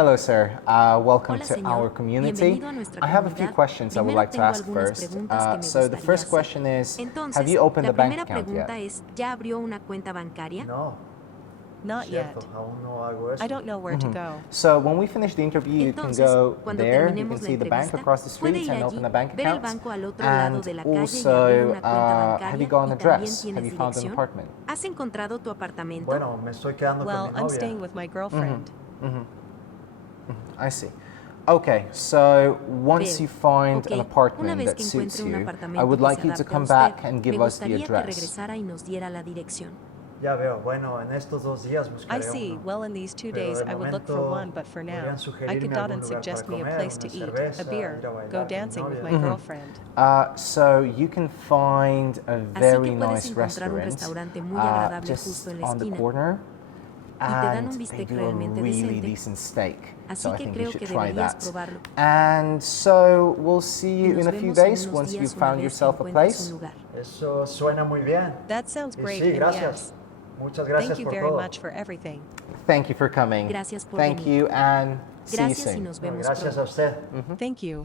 Hello, sir. Welcome Hola, to señor. our community. Bienvenido a nuestra I have a few comunidad. questions I would Primero like to tengo ask algunas first. preguntas que me So the gustaría first hacer. question is, have Entonces, you opened la a bank primera account pregunta yet? es, ¿ya abrió una cuenta bancaria? No, Not yet. cierto, aún no hago eso. I don't know where to go. So when we finish the interview, you can Entonces, go cuando there, you can terminemos la see the bank entrevista, across the puede street ir and allí, open a bank ver el account. banco al otro lado And de la calle y abrir also, una cuenta have bancaria you got an y también address? Have tienes you found an dirección. apartment? ¿Has encontrado tu apartamento? Bueno, me estoy quedando Well, con mi I'm novia. staying with my girlfriend. I see. Okay, so once Veo. you find Ok, an una apartment vez that que suits encuentre un you, I apartamento would que like se you to adapte a come usted, back and me give us the gustaría que address. regresara y nos diera la dirección. Ya veo, bueno, en estos 2 días I buscaré see. uno. Well, in these 2 Pero days, de I would look for momento, one, but for now, podrían I sugerirme could not algún and lugar suggest para me a comer, place una to eat, cerveza, a beer, ir a bailar go con mi dancing with my novia. girlfriend. So you can find a Así very que puedes nice encontrar un restaurant restaurante muy agradable just justo en la on the esquina. corner, Y te dan un and they bistec do a realmente really decente. decent steak. Así So I que think you creo should que try deberías that. probarlo. And so we'll see Y you nos in a few vemos en days unos once días you've una found vez que yourself a encuentres place. un lugar. Eso suena muy bien. That sounds Y great, sí, and gracias. yes. Muchas gracias Thank you por very todo. much for everything. Thank you for coming. Gracias por Thank venir. you and see you Gracias y soon. nos No, vemos gracias pronto. a usted. Thank you.